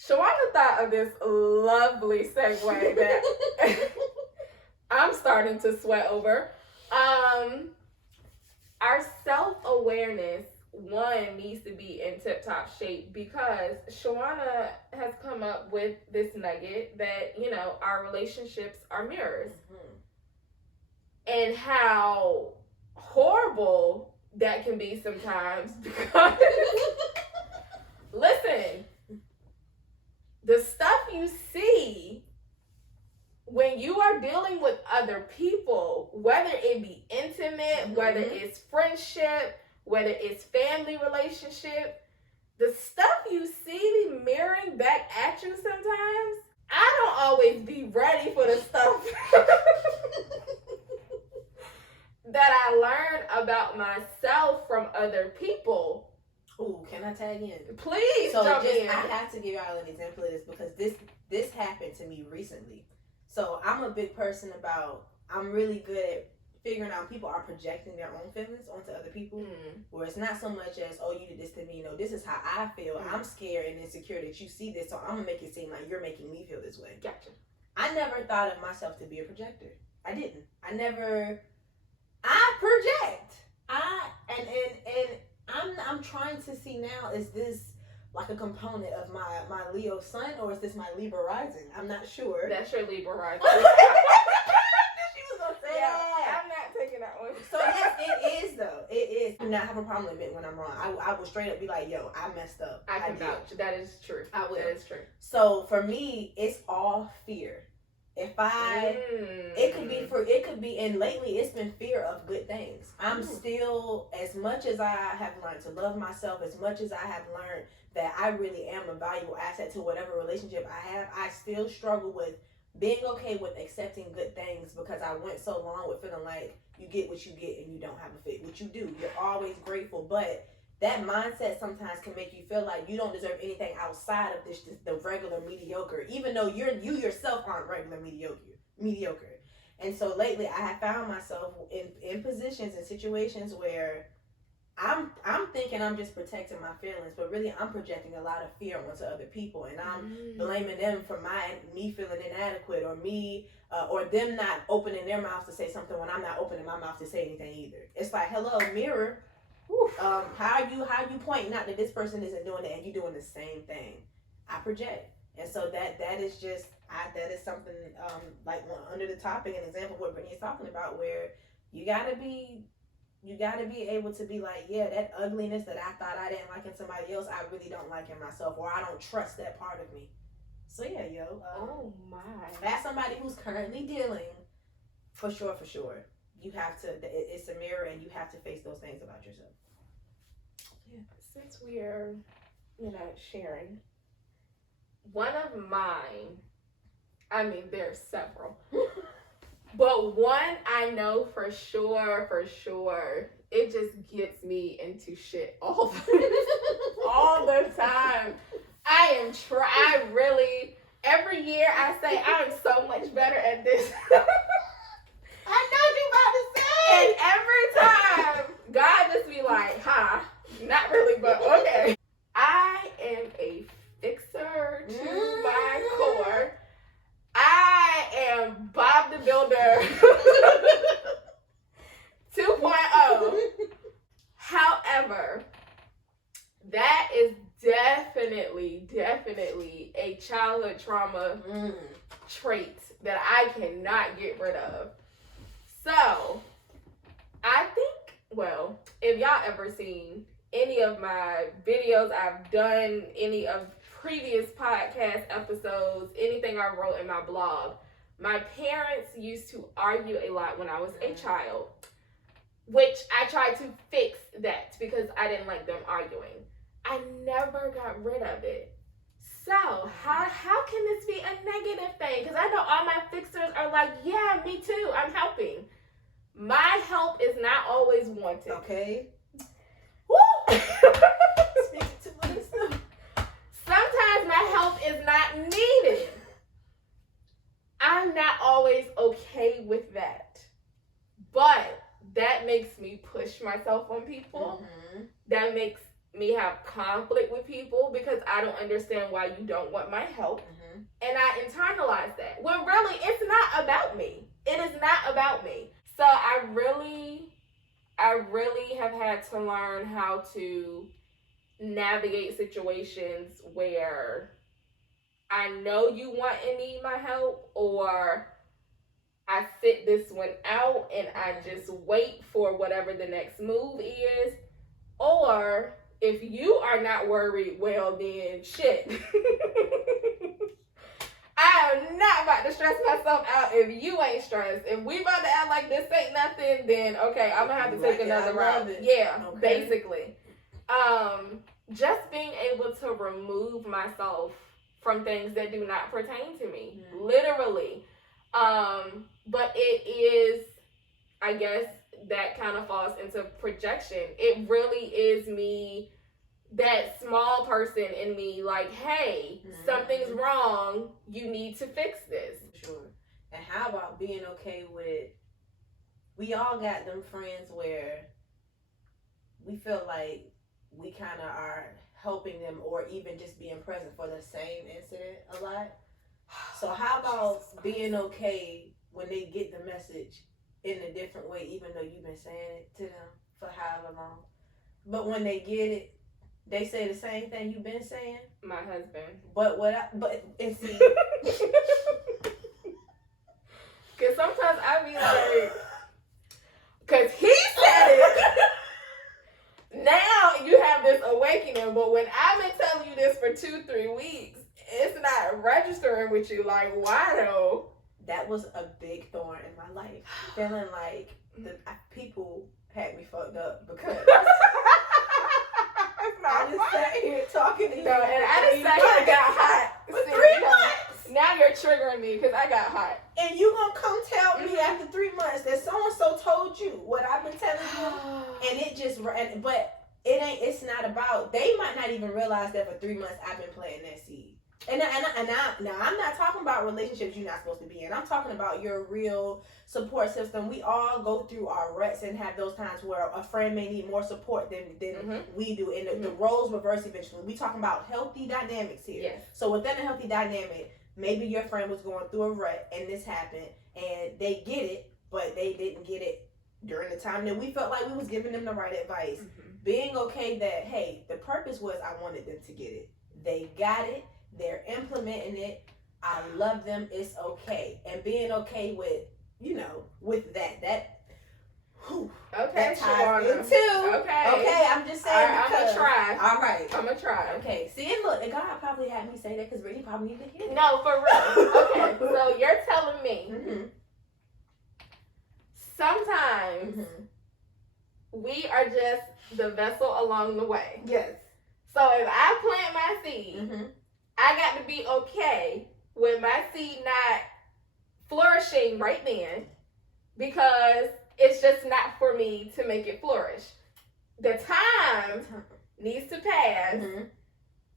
Shawana thought of this lovely segue that I'm starting to sweat over. Our self-awareness, one, needs to be in tip-top shape because Shawana has come up with this nugget that, our relationships are mirrors. And how horrible that can be sometimes because, listen, the stuff you see when you are dealing with other people, whether it be intimate, whether it's friendship, whether it's family relationship, the stuff you see be mirroring back at you sometimes. I don't always be ready for the stuff that I learn about myself from other people. Ooh, can I tag in? Please jump in. I have to give y'all an example of this because this happened to me recently. So I'm a big person about, I'm really good at figuring out people are projecting their own feelings onto other people. Where it's not so much as, oh, you did this to me. No, this is how I feel. I'm scared and insecure that you see this, so I'm going to make it seem like you're making me feel this way. Gotcha. I never thought of myself to be a projector. I didn't. I project. I'm trying to see now, is this like a component of my Leo sun, or is this my Libra rising? I'm not sure. That's your Libra rising. She was gonna say that. I'm not taking that one. So yes, it is though. It is. I do not have a problem admitting when I'm wrong. I will straight up be like, yo, I messed up. I can vouch. That is true. I will. That is true. So for me, it's all fear. It could be, and lately it's been fear of good things. I'm still, as much as I have learned to love myself, as much as I have learned that I really am a valuable asset to whatever relationship I have, I still struggle with being okay with accepting good things because I went so long with feeling like you get what you get and you don't have a fit. What you do, you're always grateful, but that mindset sometimes can make you feel like you don't deserve anything outside of the regular mediocre, even though you yourself aren't regular mediocre. And so lately I have found myself in positions and situations where I'm thinking I'm just protecting my feelings, but really I'm projecting a lot of fear onto other people, and I'm blaming them for me feeling inadequate, or me or them not opening their mouths to say something when I'm not opening my mouth to say anything either. It's like, hello, mirror. How are you pointing out that this person isn't doing it and you doing the same thing? I project, and so that is just that is something like under the topic, an example of what Brittany is talking about, where you gotta be able to be like, yeah, that ugliness that I thought I didn't like in somebody else, I really don't like in myself, or I don't trust that part of me. So yeah, oh my, as somebody who's currently dealing, for sure, you have to. It's a mirror, and you have to face those things about yourself. Yeah. Since we are, sharing, one of mine, I mean, there's several, but one I know for sure, it just gets me into shit all the time. I really, every year I say I'm so much better at this. I know you about to say. And every time, God just be like, not really, but okay. I am a fixer to my core. I am Bob the Builder 2.0. However, that is definitely a childhood trauma trait that I cannot get rid of. So, I think, well, if y'all ever seen any of my videos I've done, any of previous podcast episodes, anything I wrote in my blog, my parents used to argue a lot when I was a child, which I tried to fix that because I didn't like them arguing. I never got rid of it. So, how can this be a negative thing? Because I know all my fixers are like, yeah, me too, I'm helping. My help is not always wanted. Okay. Woo! Speak to myself. Sometimes my help is not needed. I'm not always okay with that. But that makes me push myself on people. That makes me have conflict with people because I don't understand why you don't want my help. Mm-hmm. And I internalize that. When really, it's not about me. It is not about me. So I really have had to learn how to navigate situations where I know you want and need my help, or I sit this one out and I just wait for whatever the next move is. Or if you are not worried, well then shit. I am not about to stress myself out if you ain't stressed. If we about to act like this ain't nothing, then okay, I'm gonna have to take another route. Yeah, okay. Basically. Just being able to remove myself from things that do not pertain to me. Mm-hmm. Literally. But it is, I guess, that kind of falls into projection. It really is me, that small person in me, like, hey, mm-hmm. something's wrong. You need to fix this. Sure. And how about being okay with, we all got them friends where we feel like we kind of are helping them or even just being present for the same incident a lot. So how about being okay when they get the message in a different way, even though you've been saying it to them for however long? But when they get it, they say the same thing you've been saying. My husband. And see. Because sometimes I be like, because he said it. Now you have this awakening, but when I've been telling you this for 2-3 weeks, it's not registering with you. Like, why though? That was a big thorn in my life. Feeling like the people had me fucked up because I just sat here talking to you. No, and I just sat here and got hot. For 3 months. Now you're triggering me because I got hot. And you gonna come tell me after 3 months that so-and-so told you what I've been telling you? And it just, but it's not about, they might not even realize that for 3 months I've been planting that seed. And now I'm not talking about relationships you're not supposed to be in. I'm talking about your real support system. We all go through our ruts and have those times where a friend may need more support than mm-hmm. we do. And the roles reverse eventually. We talking about healthy dynamics here. Yes. So within a healthy dynamic, maybe your friend was going through a rut and this happened and they get it, but they didn't get it during the time that we felt like we was giving them the right advice. Mm-hmm. Being okay that, hey, the purpose was I wanted them to get it. They got it. They're implementing it. I love them. It's okay. And being okay with, with that whew, okay, that ties into. Okay, I'm just saying. I'm going to try. All right. I'm going to try. Okay. See, and look, and God probably had me say that because Brittany probably needed to hear that. No, for real. Okay, so you're telling me mm-hmm. sometimes mm-hmm. we are just the vessel along the way. Yes. So if I plant my seed, mm-hmm. I got to be okay with my seed not flourishing right then because it's just not for me to make it flourish. The time needs to pass, mm-hmm.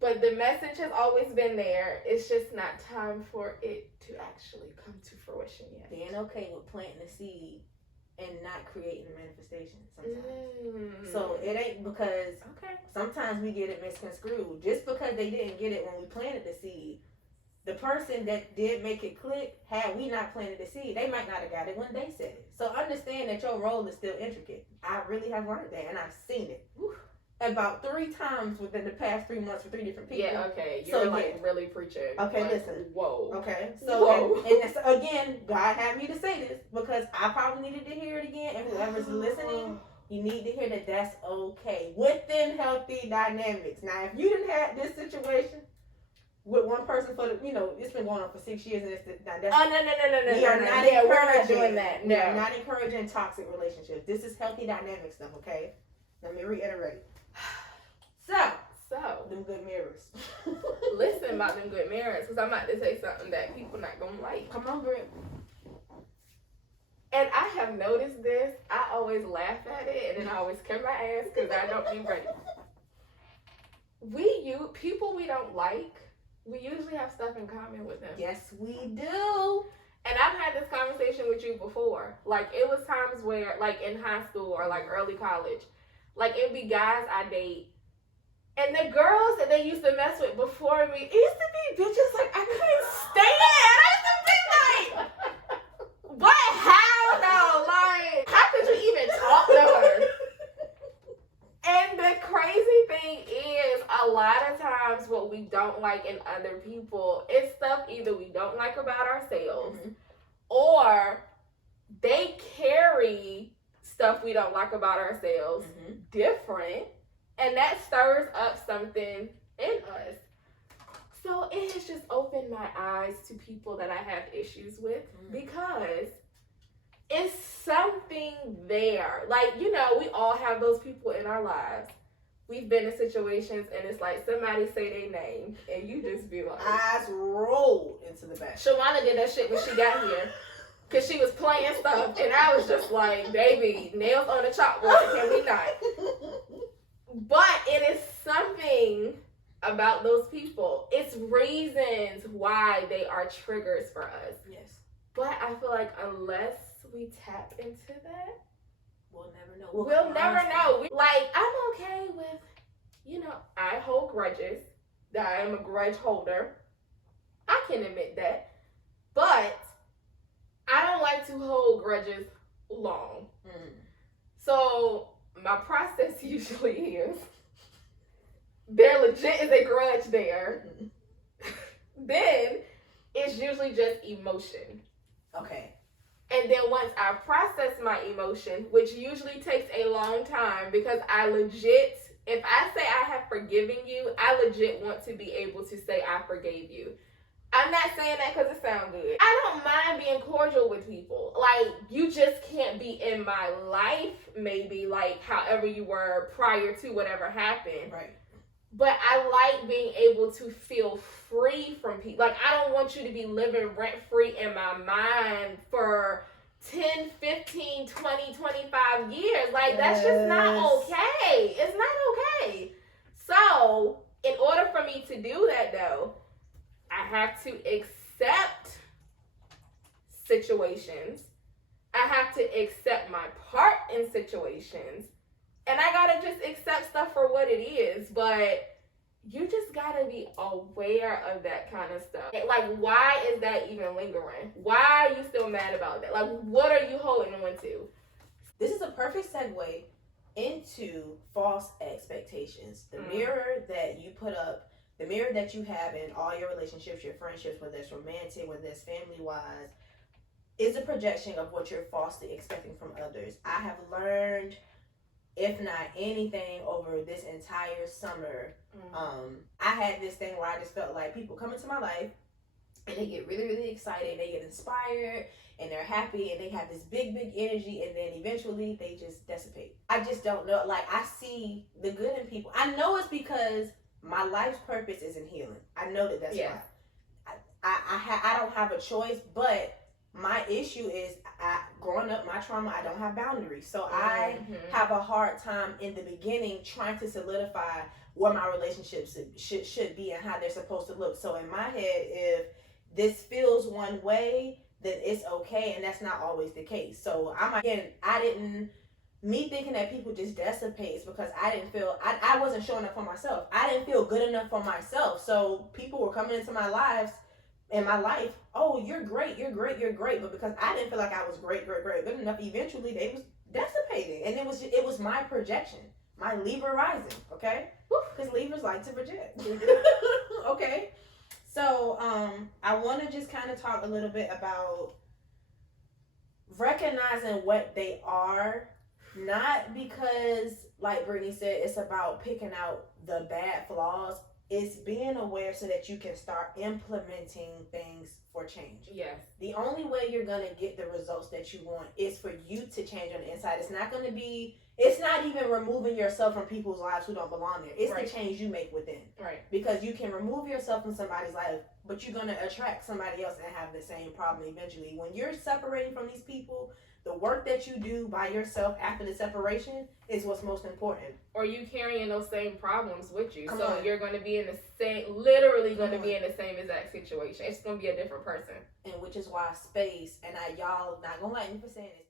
but the message has always been there. It's just not time for it to actually come to fruition yet. Being okay with planting the seed and not creating the manifestation sometimes. So it ain't because sometimes we get it misconstrued. Just because they didn't get it when we planted the seed, the person that did make it click, had we not planted the seed, they might not have got it when they said it. So understand that your role is still intricate. I really have learned that and I've seen it. About 3 times within the past 3 months for 3 different people. Yeah, okay. You're really preaching. Okay, like, listen. Whoa. Okay. So, and that's, again, God had me to say this because I probably needed to hear it again. And whoever's listening, you need to hear that that's okay. Within healthy dynamics. Now, if you didn't have this situation with one person for it's been going on for 6 years and it's not that. Oh, no. We are not encouraging. We're not doing that. No. We are not encouraging toxic relationships. This is healthy dynamic stuff, okay? Let me reiterate. So, them good mirrors. Listen about them good mirrors, because I'm about to say something that people not gonna like. Come on, Britt. And I have noticed this. I always laugh at it, and then I always cover my ass because I don't be ready. People we don't like, we usually have stuff in common with them. Yes, we do. And I've had this conversation with you before. Like, it was times where, like, in high school or, like, early college, like, it'd be guys I date And the girls that they used to mess with before me, it used to be bitches like I couldn't stand. I used to be like, what? How though? Like, how could you even talk to her? And the crazy thing is, a lot of times what we don't like in other people is stuff either we don't like about ourselves, or they carry stuff we don't like about ourselves different, and that stirs up something in us. So it has just opened my eyes to people that I have issues with, because it's something there. Like, you know, we all have those people in our lives. We've been in situations and it's like somebody say their name and you just be like, eyes rolled into the back. Shawana did that shit when she got here. Cause she was playing stuff and I was just like, baby, nails on the chalkboard, can we not? But it is something about those people. It's reasons why they are triggers for us. Yes. But I feel like unless we tap into that, we'll never know. We'll never know. Like, I'm okay with, you know, I hold grudges. That I am a grudge holder. I can admit that. But I don't like to hold grudges long. So my process usually is, there legit is a grudge there. Then it's usually just emotion. Okay. And then once I process my emotion, which usually takes a long time, because I legit, if I say I have forgiven you, I legit want to be able to say I forgave you. I'm not saying that because it sounds good. I don't mind being cordial with people. Like, you just can't be in my life, maybe, like, however you were prior to whatever happened. Right. But I like being able to feel free from people. Like, I don't want you to be living rent-free in my mind for 10, 15, 20, 25 years. Like, that's just not okay. It's not okay. So, in order for me to do that, though, I have to accept situations. I have to accept my part in situations. And I gotta just accept stuff for what it is. But you just gotta be aware of that kind of stuff. Like, why is that even lingering? Why are you still mad about that? Like, what are you holding on to? This is a perfect segue into false expectations. The mirror that you put up, the mirror that you have in all your relationships, your friendships, whether it's romantic, whether it's family-wise, is a projection of what you're falsely expecting from others. I have learned, if not anything, over this entire summer, I had this thing where I just felt like people come into my life and they get really, really excited, they get inspired, and they're happy, and they have this big, big energy, and then eventually they just dissipate. I just don't know. Like, I see the good in people. I know it's because my life's purpose is in healing. I know that that's why. I don't have a choice, but my issue is, growing up, my trauma, I don't have boundaries. So I have a hard time in the beginning trying to solidify what my relationships should be and how they're supposed to look. So in my head, if this feels one way, then it's okay, and that's not always the case. So me thinking that people just dissipate is because I didn't feel, I wasn't showing up for myself. I didn't feel good enough for myself. So people were coming into my life, oh, you're great. But because I didn't feel like I was great, good enough, eventually they was dissipating. And it was my projection, my Libra rising, okay? Because Libras like to project. Okay? So I want to just kind of talk a little bit about recognizing what they are. Not because, like Brittany said, it's about picking out the bad flaws. It's being aware so that you can start implementing things for change. Yes. The only way you're going to get the results that you want is for you to change on the inside. It's not even removing yourself from people's lives who don't belong there. It's the change you make within. Right. Because you can remove yourself from somebody's life, but you're going to attract somebody else and have the same problem eventually. When you're separating from these people, the work that you do by yourself after the separation is what's most important. Or you carrying those same problems with you. Come so on. You're going to be in the same, literally going to be in the same exact situation. It's going to be a different person. And which is why space, and y'all not going to like me for saying this,